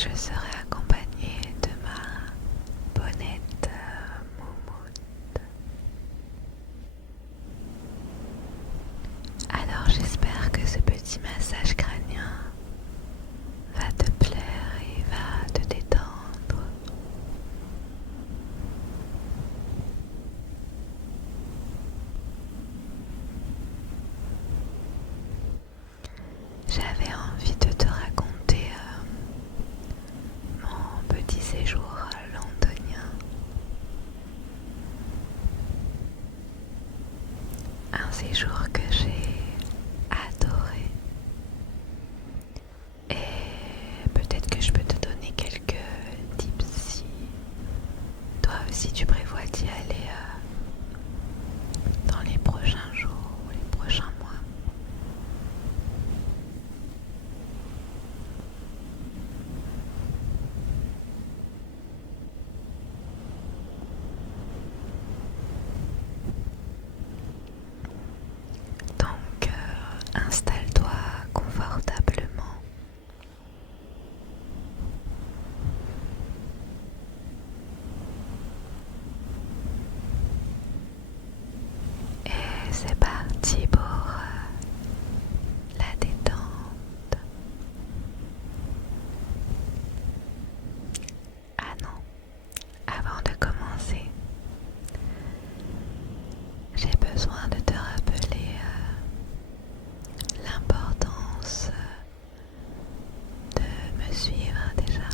je serai accompagnée de ma bonnette Moumoute. Alors j'espère que ce petit massage crânien va te plaire et va te détendre. J'avais envie de te raconter mon petit séjour londonien. Un séjour que j'ai adoré. Et peut-être que je peux te donner quelques tips si toi aussi tu prévois d'y aller dans les prochains jours ou les prochains mois. Donc installe-toi confortablement. Et c'est parti pour la détente. Ah non, avant de commencer, j'ai besoin de te rappeler l'importance de me suivre déjà.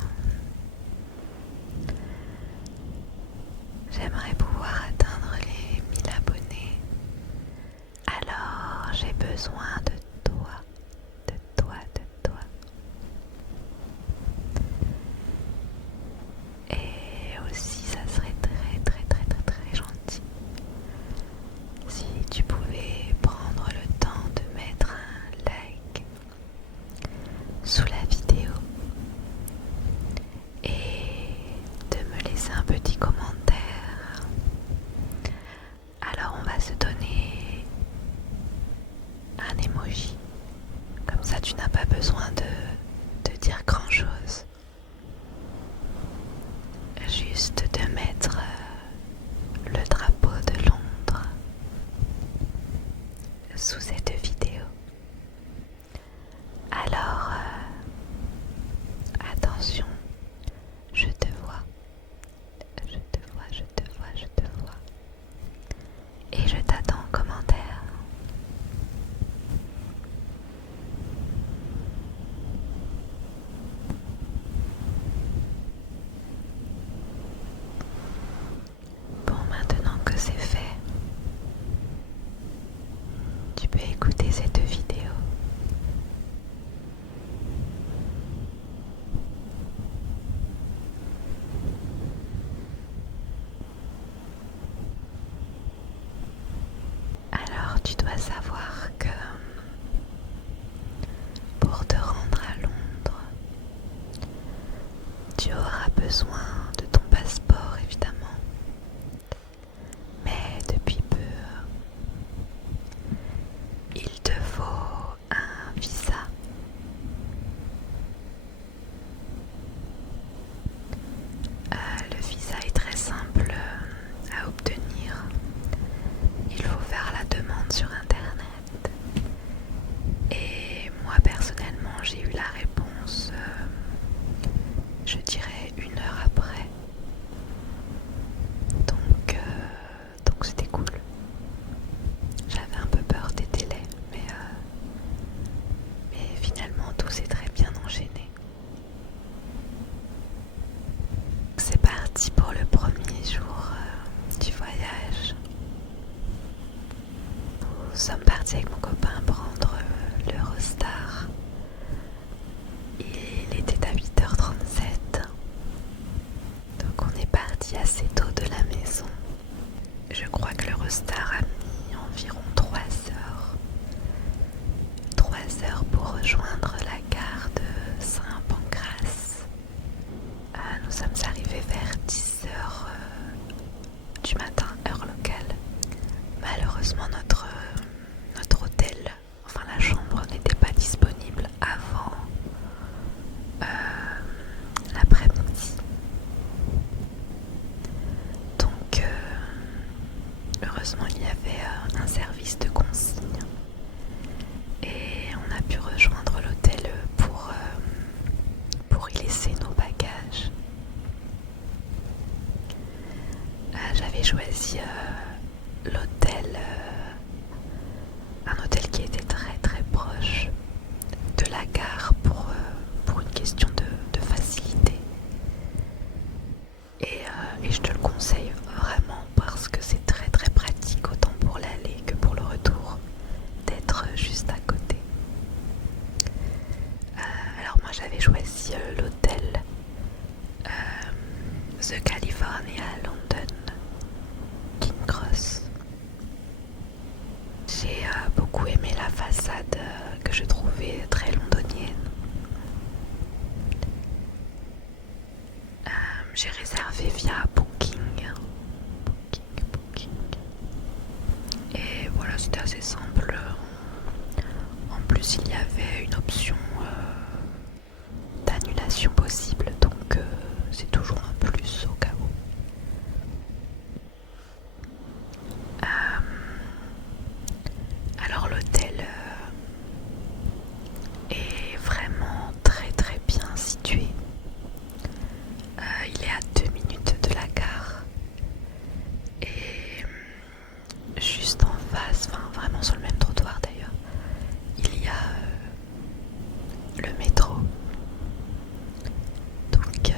J'aimerais pouvoir atteindre les 1000 abonnés. Alors j'ai besoin de toi, de toi, de toi. Et aussi ça serait très très très très très gentil si tu pouvais prendre le temps de mettre un like sous la vidéo et de me laisser un petit commentaire. Alors on va se donner un emoji. Comme ça tu n'as pas besoin de dire grand chose. Juste de mettre le drapeau de Londres sous cette vidéo. Alors attention, je te vois, je te vois, je te vois, je te vois. Et je t'attends en commentaire. Bon, maintenant que c'est fait, tu peux écouter cette vidéo. Alors tu dois savoir que pour te rendre à Londres, tu auras besoin de ton passeport évidemment, mais depuis peu, il te faut un visa. Le visa est très simple à obtenir. Il faut faire la demande sur internet. Et moi personnellement j'ai eu la réponse, je dirais 1 heure après. Donc c'était cool. J'avais un peu peur des délais, mais finalement tout s'est très bien enchaîné. C'est parti pour le premier jour du voyage. Nous sommes partis avec mon copain prendre l'Eurostar. Il était à 8h37. Donc on est parti assez tôt de la maison. Je crois que l'Eurostar a mis environ 3 heures. 3 heures pour rejoindre la gare de Saint-Pancrace. Nous sommes arrivés vers 10h du matin, heure locale. Malheureusement notre hôtel, enfin la chambre n'était pas disponible avant aussi l'hôtel The California London King Cross. J'ai beaucoup aimé la façade que je trouvais très londonienne. J'ai réservé via Booking. Et voilà, c'était assez simple. En plus, il y avait une option d'annulation possible, donc c'est toujours un plus au cas où. Alors l'hôtel est vraiment très très bien situé. Il est à 2 minutes de la gare et juste en face, enfin vraiment sur le même trottoir d'ailleurs, il y a le métro. Donc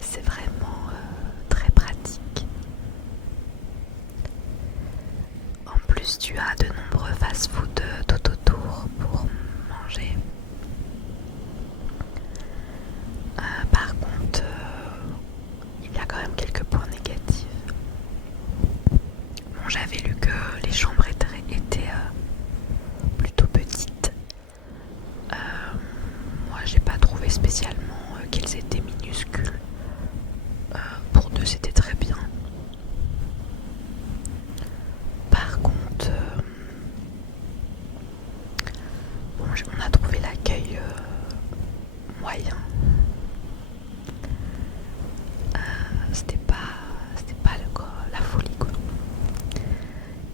c'est vraiment très pratique. En plus tu as de nombreux fast-food tout autour pour manger. Par contre, il y a quand même quelques points négatifs. Bon, j'avais lu que les chambres étaient plutôt petites. Moi, j'ai pas trouvé spécialement qu'elles étaient minuscules. Pour deux, c'était très bien. Par contre, bon, on a trouvé l'accueil moyen. C'était pas la folie quoi.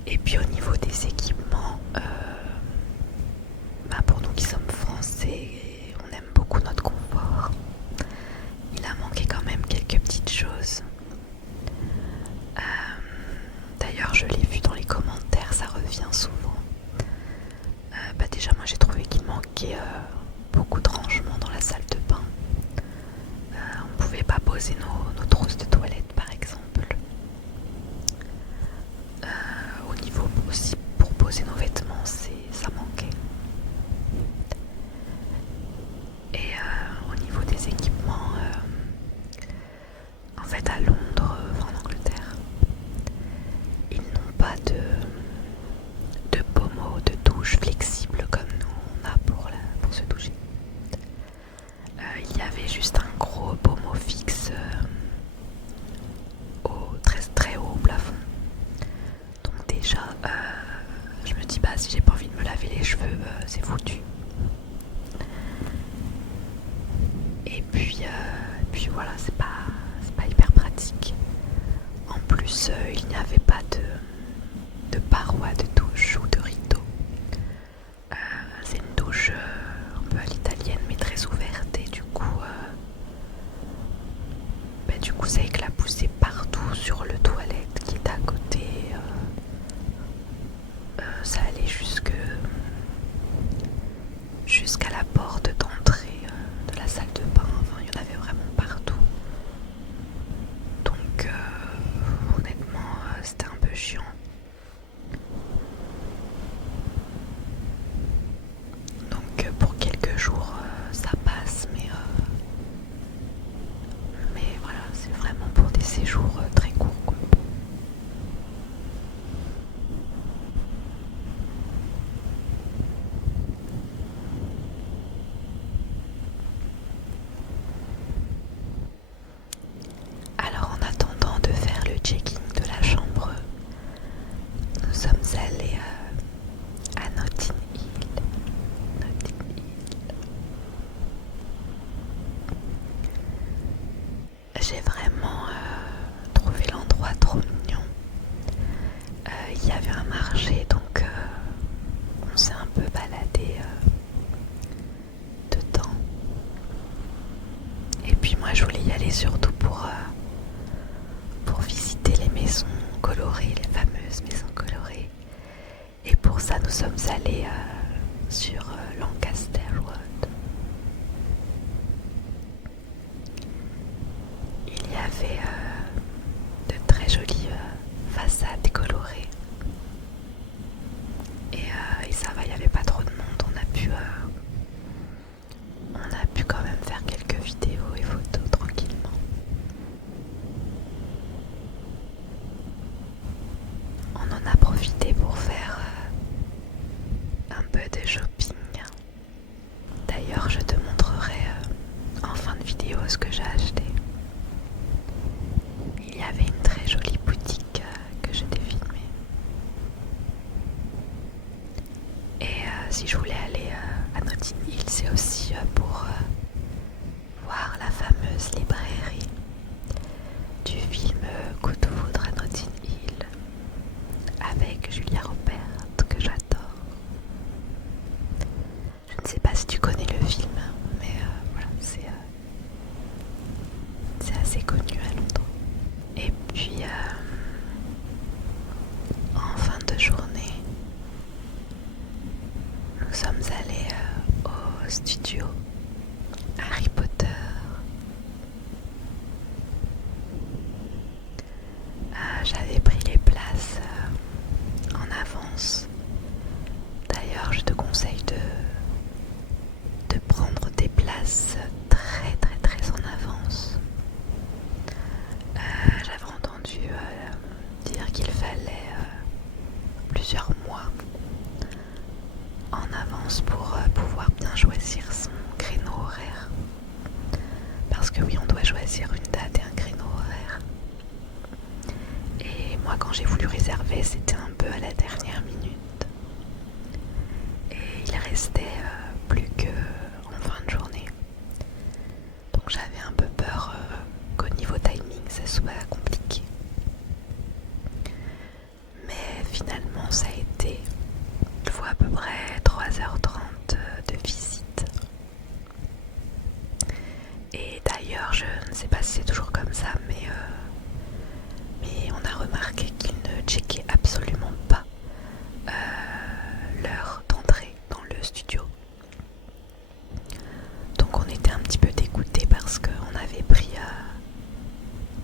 Et puis au niveau des équipements, pour nous qui sommes français, on aime beaucoup notre confort. Il a manqué quand même quelques petites choses. D'ailleurs, je l'ai vu dans les commentaires, ça revient souvent. Déjà, moi j'ai trouvé qu'il manquait beaucoup de rangement dans la salle de bain. On pouvait pas poser nos trousses de toilette par exemple. Au niveau aussi pour poser nos vêtements, ça manquait. Et au niveau des équipements, en fait à Londres, en Angleterre, ils n'ont pas de pommeau de douche flexible comme nous on a pour se doucher. Il y avait juste un gros pommeau fixe très haut au plafond. Donc déjà, je me dis si j'ai pas envie de me laver les cheveux, c'est foutu. Et puis voilà, c'est pas hyper pratique. En plus, il n'y avait pas de parois de douche ou de rideau. C'est une douche un peu à l'italienne mais très ouverte et du coup ça éclaboussait partout sur le toilette qui est à côté. Ça allait jusqu'à la porte d'entrée de la salle de bain. Enfin, il y en avait vraiment partout. Donc honnêtement, c'était un peu chiant. Donc pour quelques jours, ça passe, mais voilà, c'est vraiment pour des séjours très courts quoi. Alors en attendant de faire le check-in de la chambre, nous sommes allés à Notting Hill. J'ai vraiment trouvé l'endroit trop mignon. Il y avait un marché, donc on s'est un peu baladé dedans. Et puis moi je voulais y aller surtout pour visiter les maisons colorées, les fameuses maisons colorées. Et pour ça nous sommes allés sur Lancaster Road. Il y avait de très jolies façades colorées. Et ça va, il n'y avait pas trop de monde. On a pu quand même faire quelques vidéos. sommes allés au studio Harry Potter. J'avais pris les places en avance. D'ailleurs, je te conseille de prendre tes places très très très en avance. J'avais entendu dire qu'il fallait plusieurs mois en avance pour pouvoir bien choisir son créneau horaire. Parce que oui, on doit choisir une date et un créneau horaire. Et moi, quand j'ai voulu réserver, c'était un peu à la dernière minute. Et il restait plus qu'en fin de journée. Donc j'avais un peu peur qu'au niveau timing, ça soit compliqué. Mais finalement, ça a été, il faut à peu près 3h30 de visite. Et d'ailleurs, je ne sais pas si c'est toujours comme ça, mais on a remarqué qu'ils ne checkaient absolument pas l'heure d'entrée dans le studio. Donc on était un petit peu dégoûtés parce qu'on avait pris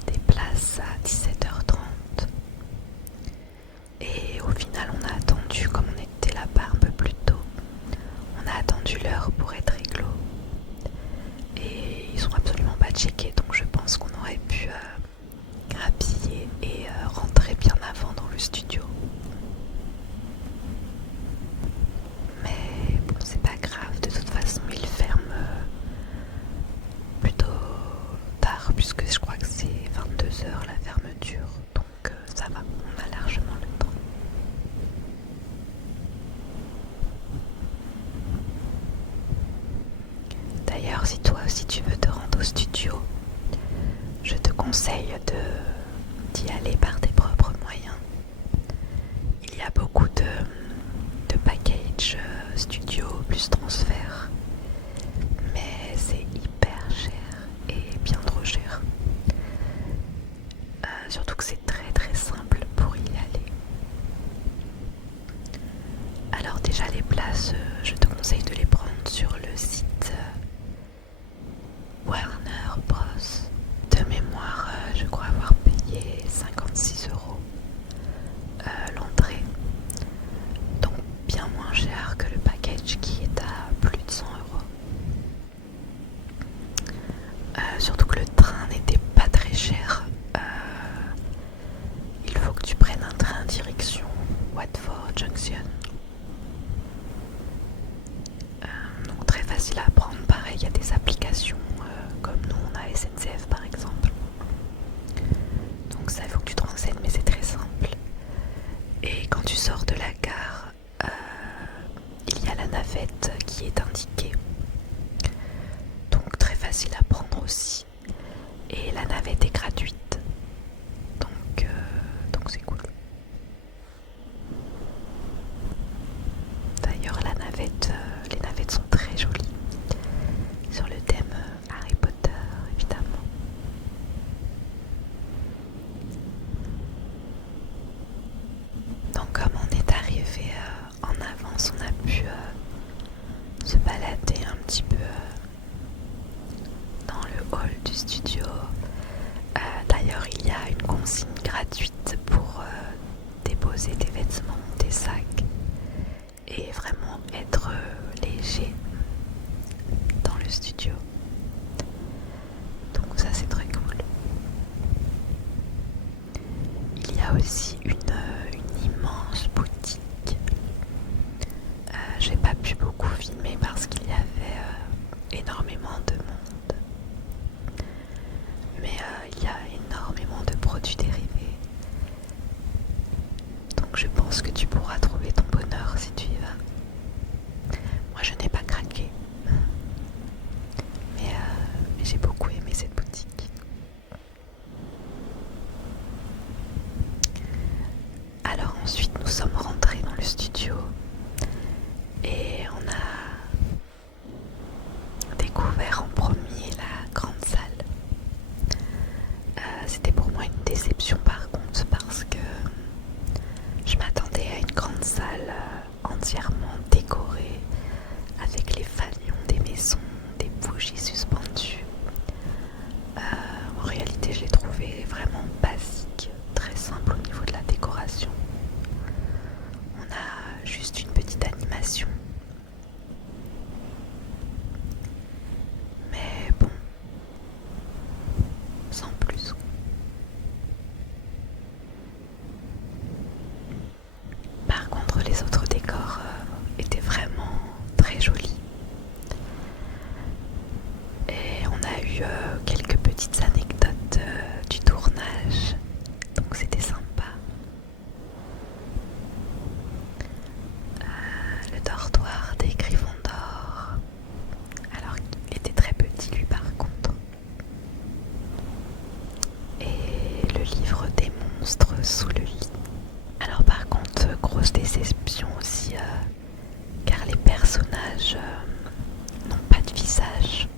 des places à 17h30. Et au final, on a attendu, comme on était là-bas un peu plus tôt, on a attendu l'heure pour être réglo. Et ils sont absolument pas checkés, donc je pense qu'on aurait pu habiller et rentrer bien avant dans le studio. Mais bon, c'est pas grave, de toute façon ils ferment plutôt tard, puisque je crois que c'est 22h la fermeture, donc ça va, on a largement le temps. D'ailleurs, si toi aussi tu veux te rendre au studio, je te conseille d'y aller par tes propres moyens. Il y a beaucoup de packages studio plus transfert, mais c'est hyper cher et bien trop cher. Surtout que c'est très très simple pour y aller. Alors déjà les places, je te conseille de les prendre sur le site Warner Bros. De mémoire, je crois avoir payé 56 € l'entrée. Donc bien moins cher que le package qui est à plus de 100 €. Surtout que le train n'était pas très cher. Il faut que tu prennes un train direction Watford Junction. Donc très facile à prendre. Pareil, il y a des applications comme nous on a SNCF par exemple. Donc ça, il faut que tu te renseignes, mais c'est très simple. Et quand tu sors de la gare, il y a la navette qui est indiquée. Donc très facile à prendre aussi. Et la navette est gratuite. Donc c'est cool. D'ailleurs les navettes sont très jolies. Sur le thème Harry Potter évidemment. Donc comme on est arrivé en avance, on a pu se balader un petit peu dans le hall du studio. D'ailleurs il y a une consigne gratuite pour déposer tes vêtements, tes sacs et vraiment être léger dans le studio. Donc ça c'est très cool. Il y a aussi une immense boutique. J'ai pas pu beaucoup filmer parce qu'il y avait énormément de monde. Mais il y a énormément de produits dérivés. Donc je pense que tu pourras trouver sans plus. Par contre, les autres décors étaient vraiment très jolis. Et on a eu quelques petites anecdotes du tournage, donc c'était sympa. Le dortoir des Gryffondor, alors il était très petit lui par contre. Et le livre des monstres sous le lit. Alors par contre, grosse déception aussi, car les personnages n'ont pas de visage.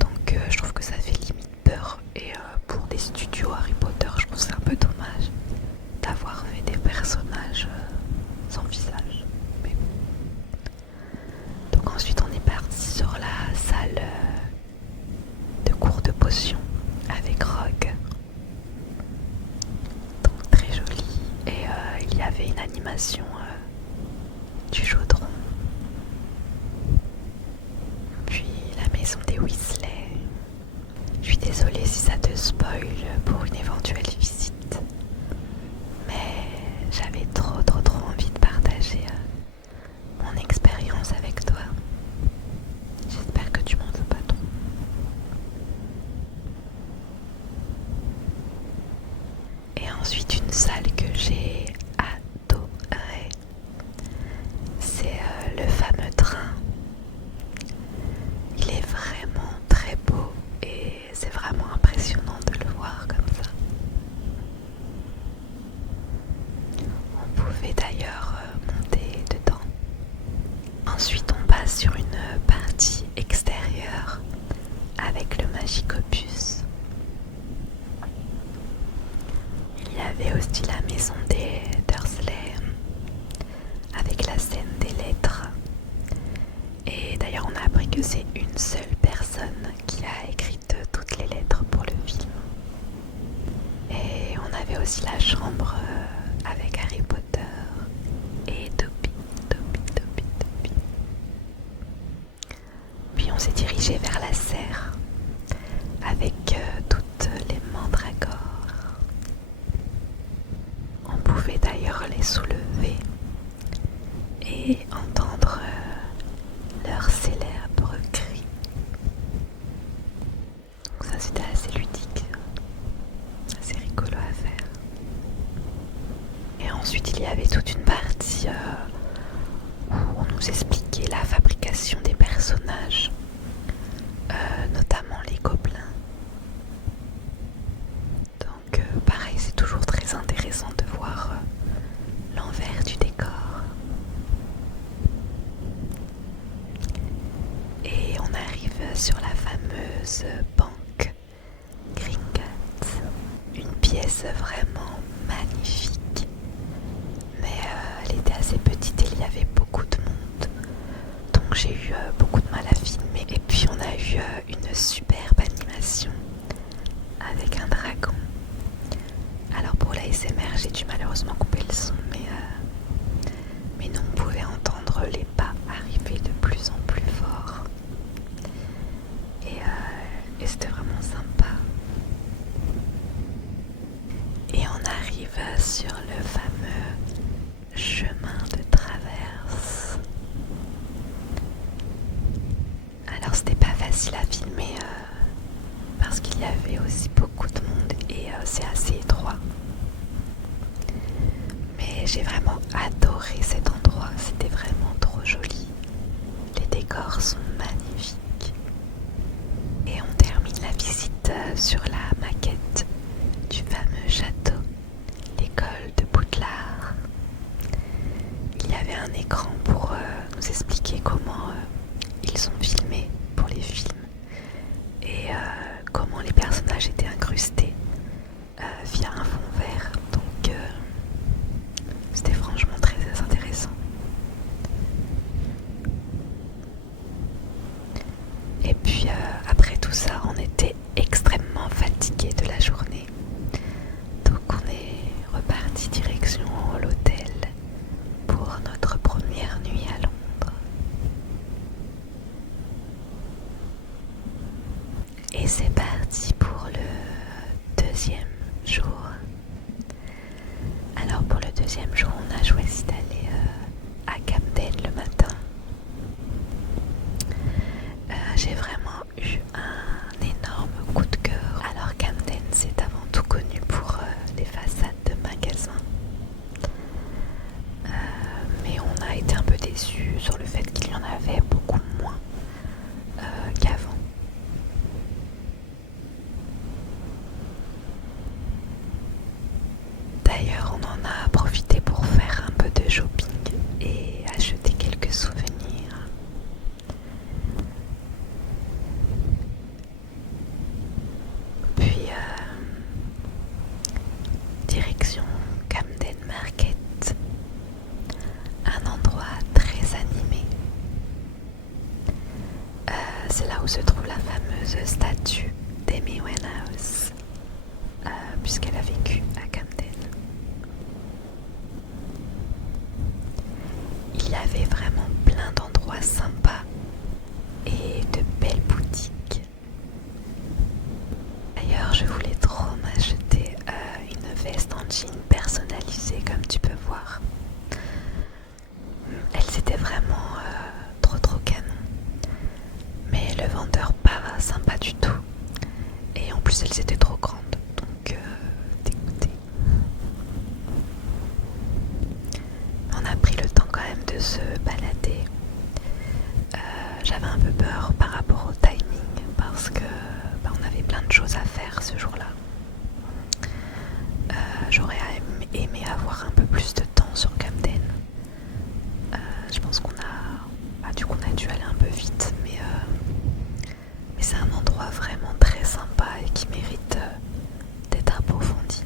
Donc je trouve que ça fait limite peur. Et pour des studios Harry Potter, je trouve c'est un peu dommage d'avoir fait des personnages sans visage. Mais bon. Donc ensuite on est parti sur la salle de cours de potions avec Rogue. Donc très joli. Et il y avait une animation du chaudron. Puis la maison des Weasley. Je suis désolée si ça te spoil pour une éventuelle visite, mais j'avais trop envie de partager mon expérience avec toi. J'espère que tu m'en veux pas trop. Et ensuite une salle que j'ai adorée, c'est le fameux train. Il est vraiment très beau et c'est vraiment impressionnant de le voir comme ça. On pouvait d'ailleurs monter dedans. Ensuite on passe sur une partie extérieure avec le Magicopus. Il y avait aussi la maison des Dursley avec la scène des lettres. Et d'ailleurs on a appris que c'est une seule personne qui a écrit toutes les lettres pour le film. Et on avait aussi la chambre avec Harry Potter et Dobby. Puis on s'est dirigé vers la serre avec toutes les mandragores. On pouvait d'ailleurs les soulever et entendre leur célèbre cri. Donc ça c'était assez ludique, assez rigolo à faire. Et ensuite il y avait toute une partie où on nous expliquait la fabrication des personnages, notamment les gobelins. Donc pareil, c'est toujours très intéressant de voir l'envers du décor. Et on arrive sur la fameuse banque Gringotts, une pièce vraiment magnifique, mais elle était assez petite et il y avait beaucoup de monde, donc j'ai eu beaucoup de mal à filmer. Et puis on a eu une superbe animation avec un dragon. Alors pour la SMR, j'ai dû malheureusement couper le son, mais nous on pouvait entendre les pas arriver de plus en plus fort. Et c'était vraiment sympa. Et on arrive sur le fameux chemin de traverse. Alors c'était pas facile à filmer parce qu'il y avait aussi beaucoup de monde et c'est assez étroit. Mais j'ai vraiment adoré cet endroit, c'était vraiment trop joli. Les décors sont magnifiques. Et on termine la visite sur la maquette du fameux château, l'école de Poudlard. Il y avait un écran pour nous expliquer comment ils sont filmés pour les films et comment les personnages étaient incrustés via un fond vert. Donc c'était franchement très intéressant. Et puis après tout ça, on était extrêmement fatigués de la journée. Donc on est reparti direction l'hôtel pour notre première nuit à Londres. Et c'est parti pour le deuxième jour. Alors pour le deuxième jour, on a choisi d'aller à Camden le matin. J'ai vraiment eu un énorme coup de cœur. Alors Camden, c'est avant tout connu pour les façades de magasins. Mais on a été un peu déçus sur le fait qu'il y en avait beaucoup moins qu'avant. D'ailleurs, on en a profité pour faire un peu de shopping et acheter quelques souvenirs. Puis, direction Camden Market, un endroit très animé. C'est là où se trouve la fameuse statue d'Amy Winehouse, puisqu'elle a vécu à Camden. Il y avait vraiment plein d'endroits sympas et de belles boutiques. D'ailleurs, je voulais trop m'acheter une veste en jean personnalisée, comme tu peux voir. Elles étaient vraiment trop canon. Mais le vendeur pas sympa du tout. Et en plus, elles étaient trop grandes. Donc, dégoûtée. On a pris le temps quand même de se balader. J'avais un peu peur par rapport au timing parce que on avait plein de choses à faire ce jour-là. J'aurais aimé avoir un peu plus de temps sur Camden. Je pense qu'on a, du coup, on a dû aller un peu vite, mais c'est un endroit vraiment très sympa et qui mérite d'être approfondi.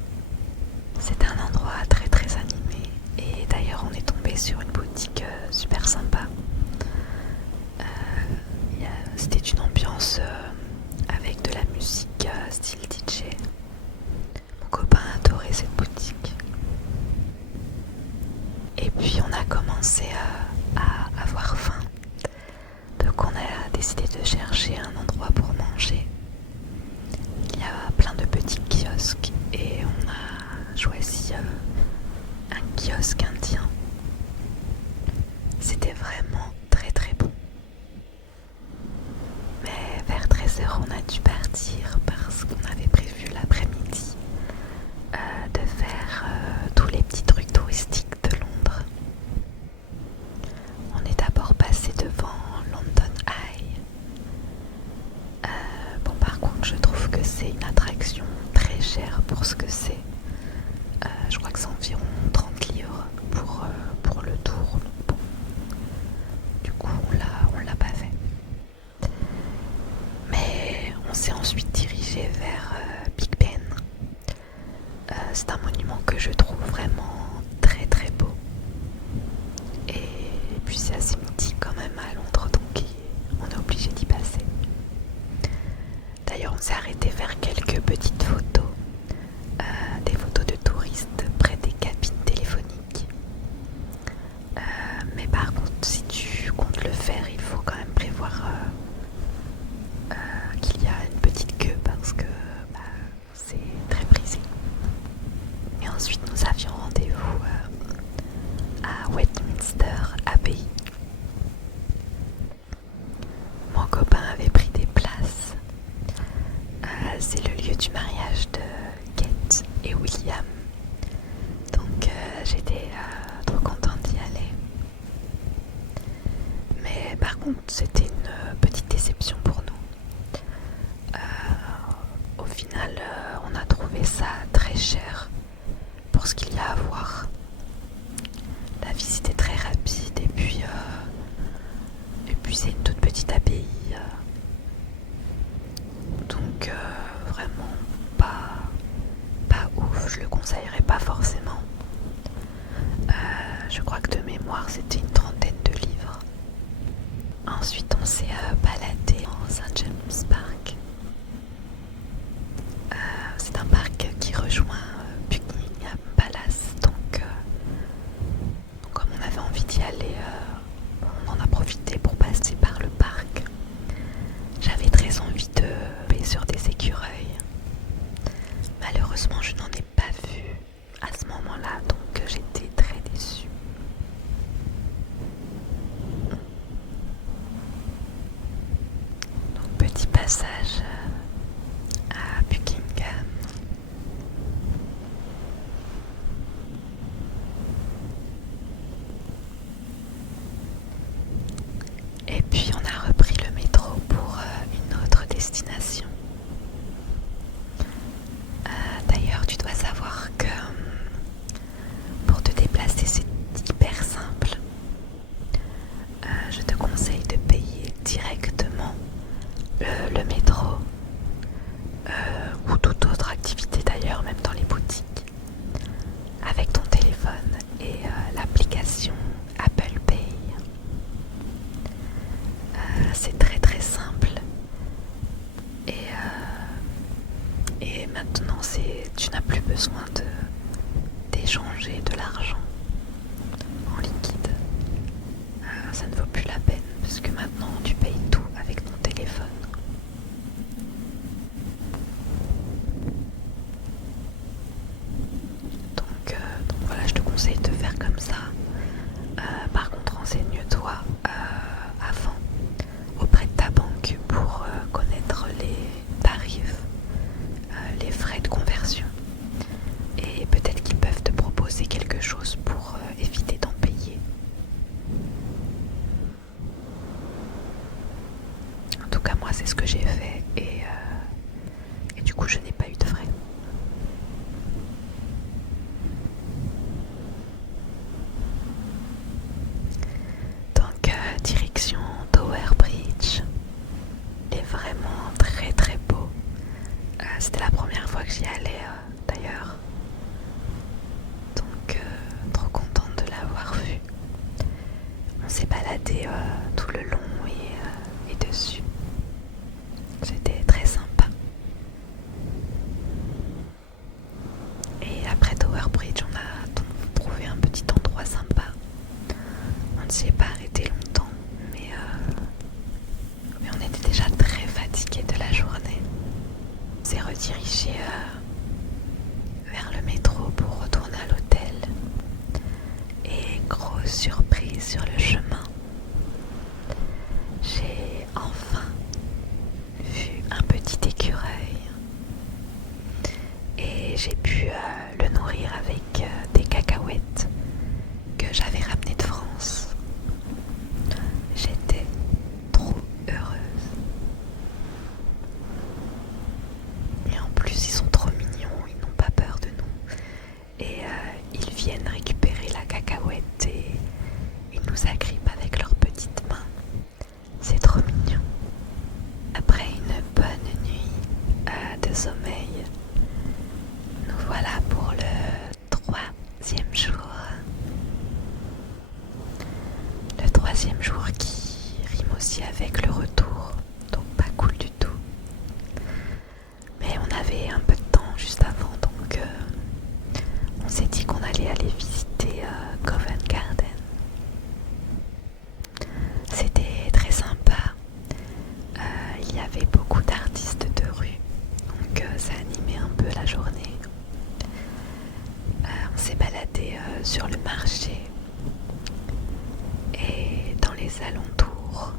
C'est un endroit très animé et d'ailleurs on est tombé sur une boutique super sympa. C'était une ambiance avec de la musique style DJ. Mon copain adorait cette boutique. Et puis on a commencé à avoir faim. Donc on a décidé de chercher un endroit pour manger. Il y a plein de petits kiosques et on a choisi un kiosque indien. C'était vraiment très bon. Mais vers 13h on a dû partir parce qu'on avait prévu l'après-midi de faire tous les petits trucs touristiques de Londres. On est d'abord passé devant London Eye. Bon, par contre je trouve que c'est une attraction très chère pour ce que c'est. Je crois que c'est environ 30 livres pour le tour. Bon. Du coup on l'a pas fait. Mais on s'est ensuite dirigé vers Big Ben. C'est un monument que je trouve vraiment très beau. Et puis c'est assez mythique quand même à Londres, donc on est obligé d'y passer. D'ailleurs on s'est arrêté faire quelques petites photos, des photos de touristes près des cabines téléphoniques. Mais par contre si tu comptes le faire, il faut quand même prévoir qu'il y a une petite queue parce que c'est très prisé. Et ensuite nous avions rendez-vous à Westminster Abbey. Mon copain avait pris des places. C'est le lieu du mariage de Kate et William. Donc j'étais trop contente d'y aller. Mais par contre c'était une petite déception pour nous. Au final on a trouvé ça très cher pour ce qu'il y a à voir. La visite est très rapide et puis c'est une toute petite abbaye. Donc vraiment pas ouf, je le conseillerais pas forcément. Je crois que de mémoire c'était une trentaine de livres. Ensuite on s'est baladé en St. James Park. C'est un parc qui rejoint Buckingham Palace, donc comme on avait envie d'y aller, on en a profité pour passer par le parc. J'avais très envie de payer sur des écureuils. Malheureusement passage à Buckingham. Et puis on a repris le métro pour une autre destination. D'ailleurs, tu dois savoir que pour te déplacer, c'est hyper simple. Je te conseille de payer directement le métro ou toute autre activité d'ailleurs, même dans les boutiques, avec ton téléphone et l'application Apple Pay. C'est très très simple et maintenant tu n'as plus besoin d'échanger de l'argent en liquide. Ça ne vaut plus la peine parce que maintenant tu payes tout avec ton téléphone. Donc voilà, je te conseille de faire comme ça. Par contre, renseigne-toi avant auprès de ta banque pour connaître les tarifs, les frais de conversion, et peut-être qu'ils peuvent te proposer quelque chose pour éviter d'en payer. En tout cas, moi c'est ce que j'ai fait et du coup je n'ai pas eu de frais. Donc direction Tower Bridge. Il est vraiment très très beau. C'était la première fois que j'y allais d'ailleurs. Donc trop contente de l'avoir vu. On s'est baladé tout le long et dessus. C'était très sympa. Et après Tower Bridge, on a trouvé un petit endroit sympa. On ne s'y est pas arrêté longtemps, mais on était déjà très fatigués de la journée. On s'est redirigé vers le métro pour retourner à l'hôtel. Et grosse surprise sur le chemin, j'ai enfin vu un petit écureuil et j'ai pu le nourrir avec des cacahuètes que j'avais ramenées de France. J'étais trop heureuse. Et en plus, ils sont trop mignons, ils n'ont pas peur de nous. Et ils viennent récupérer la cacahuète et ils nous agrippent avec leurs petites mains. C'est trop mignon. Après une bonne nuit de sommeil, nous voilà pour le 3e jour. Le 3e jour qui rime aussi avec le retour, donc pas cool du tout. Mais on avait un peu de temps juste avant, donc on s'est dit qu'on allait aller visiter Covent Garden. C'était très sympa. Il y avait beaucoup d'artistes de rue, donc ça animait un peu la journée. On s'est baladé sur le marché et dans les alentours.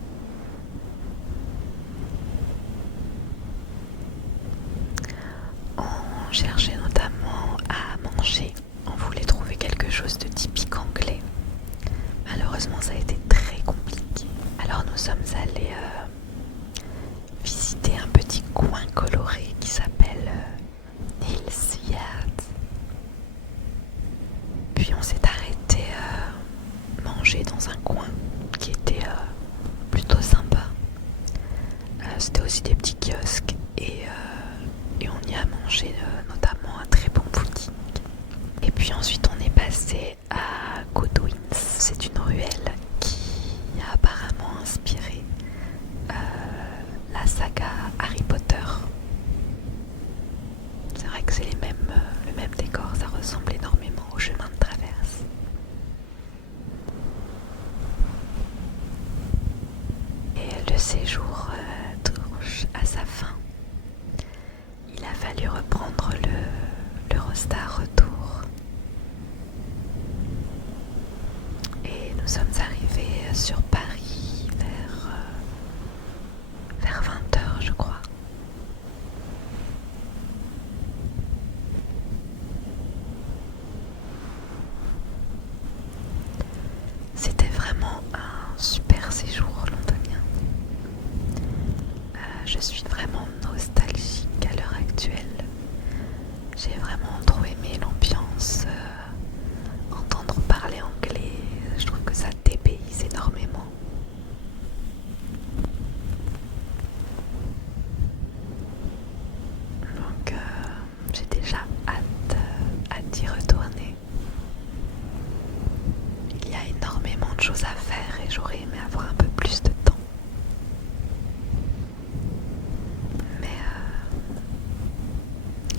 On cherchait notamment à manger. On voulait trouver quelque chose de typique anglais. Malheureusement, ça a été très compliqué. Alors nous sommes allés visiter un petit coin coloré qui s'appelle Neal's Yard. Puis on s'est arrêté manger dans un coin qui était plutôt sympa. C'était aussi des petits kiosques et on y a mangé notamment un très bon pudding. Et puis ensuite on est passé à Godwin's. C'est une ruelle qui a apparemment inspiré la saga Harry Potter. C'est vrai que c'est le même décor, ça ressemble énormément au chemin de traverse. Et le séjour touche à sa fin. Il a fallu reprendre l'Eurostar retour. Et nous sommes arrivés sur Paris vers 20h, je crois. je suis vraiment nostalgique à l'heure actuelle. J'ai vraiment trop aimé l'ambiance, entendre parler anglais, je trouve que ça dépayse énormément. Donc j'ai déjà hâte d'y retourner. Il y a énormément de choses à faire et j'aurais aimé avoir un peu plus de temps.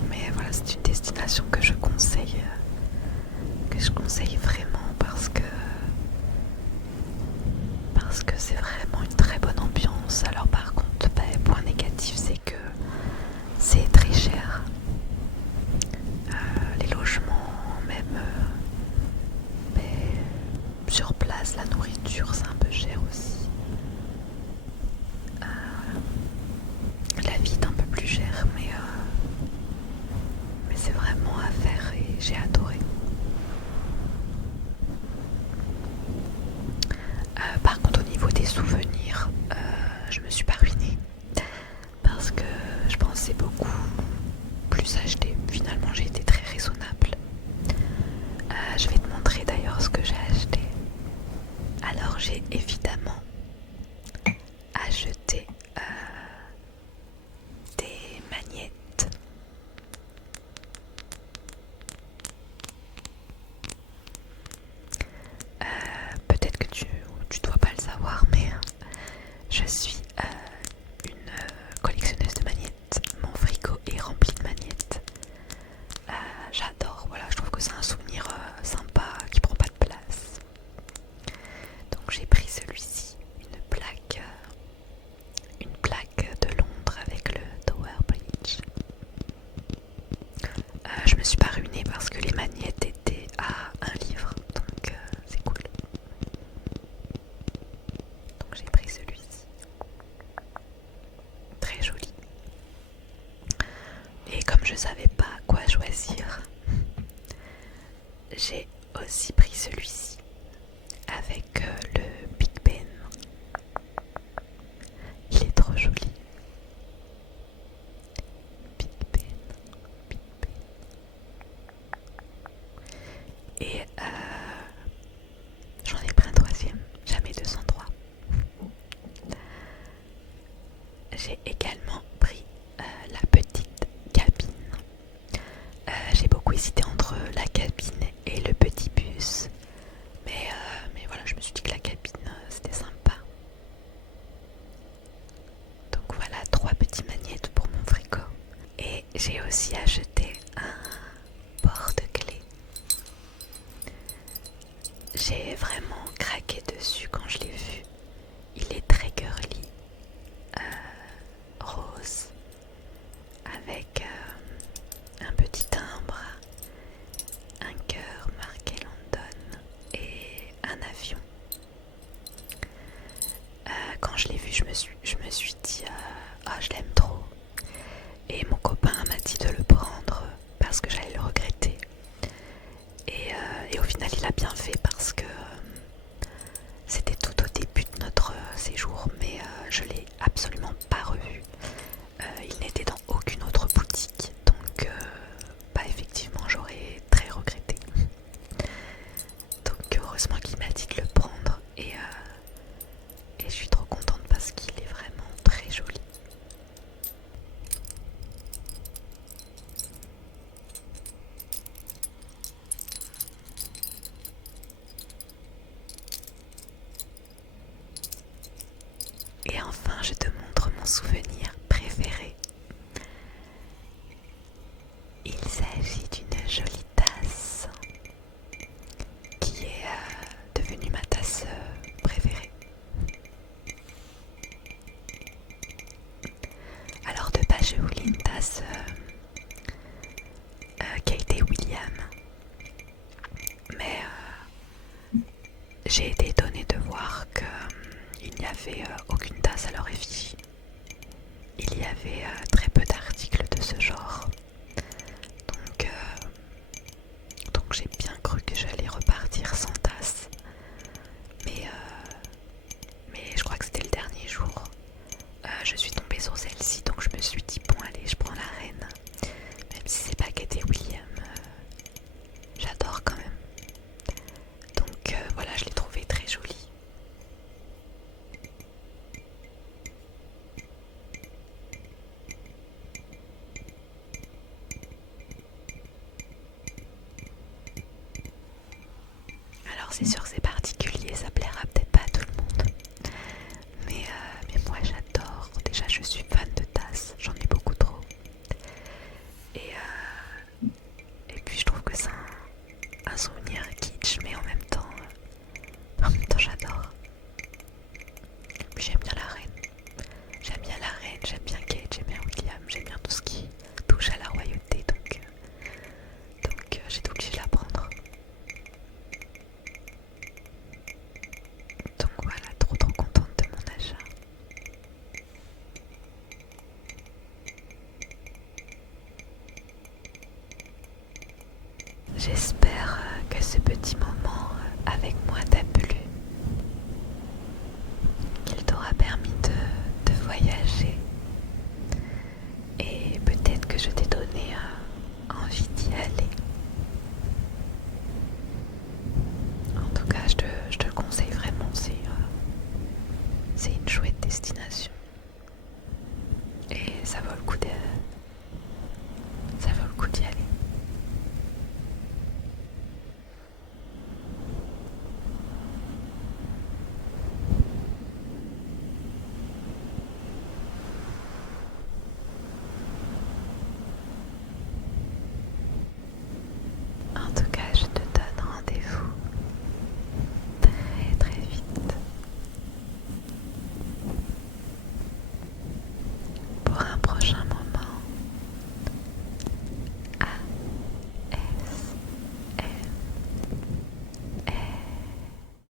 Mais voilà, c'est une destination que je conseille vraiment parce que c'est vraiment une très bonne ambiance. Alors par contre, point négatif, c'est que c'est très cher. Les logements, même sur place, la nourriture, c'est un peu cher aussi. La vie est un peu plus chère, mais c'est vraiment à faire et j'ai adoré. Par contre, au niveau des souvenirs, je me suis pas ruinée parce que je pensais beaucoup plus acheter. Finalement, j'ai été très raisonnable. Je vais te montrer d'ailleurs ce que j'ai acheté. Alors, j'ai évidemment acheté des magnettes. Peut-être que tu dois pas le savoir, mais je suis une collectionneuse de magnettes. Mon frigo est rempli de magnettes. J'adore, voilà, je trouve que c'est un souvenir sympa qui prend pas de place. Donc j'ai pris celui-ci, une plaque de Londres avec le Tower Bridge. Je me suis pas ruinée parce que les magnettes étaient à 1 livre, donc c'est cool. Donc j'ai pris celui-ci, très joli. Et comme je savais pas quoi choisir, j'ai aussi pris celui-ci avec le Big Ben. Il est trop joli. Big Ben, Big Ben. Et j'en ai pris un troisième, jamais 203. J'ai également pris la petite cabine. J'ai beaucoup hésité entre la cabine et le petit bus. Mais voilà, je me suis dit que la cabine c'était sympa. Donc voilà, 3 petits magnettes pour mon frigo. Et j'ai aussi acheté un porte-clés. J'ai vraiment craqué dessus quand je l'ai vu. Il est très girly, rose, avec un petit timbre, un cœur marqué London et un avion. Quand je l'ai vu, je me suis dit je l'aime trop. Et mon copain m'a dit de le prendre parce que j'allais le regretter. Et au final, il a bien fait parce que c'était tout au début de notre séjour, mais je l'ai absolument pas revu. Il n'était dans aucune autre boutique, donc effectivement, j'aurais très regretté. Donc heureusement qu'il m'a dit de le prendre et je suis trop contente parce qu'il est vraiment très joli. Et enfin, je te montre mon souvenir préféré. Il s'agit d'une jolie tasse qui est devenue ma tasse préférée. Alors de base, je voulais une tasse Kate William, mais j'ai été étonnée de voir qu'il n'y avait aucune tasse à leur effigie. Il y avait très peu d'articles de ce genre. Donc j'ai bien cru que j'allais repartir sans tasse. Mais je crois que c'était le dernier jour. Je suis tombée sur celle-ci. c'est sûr, c'est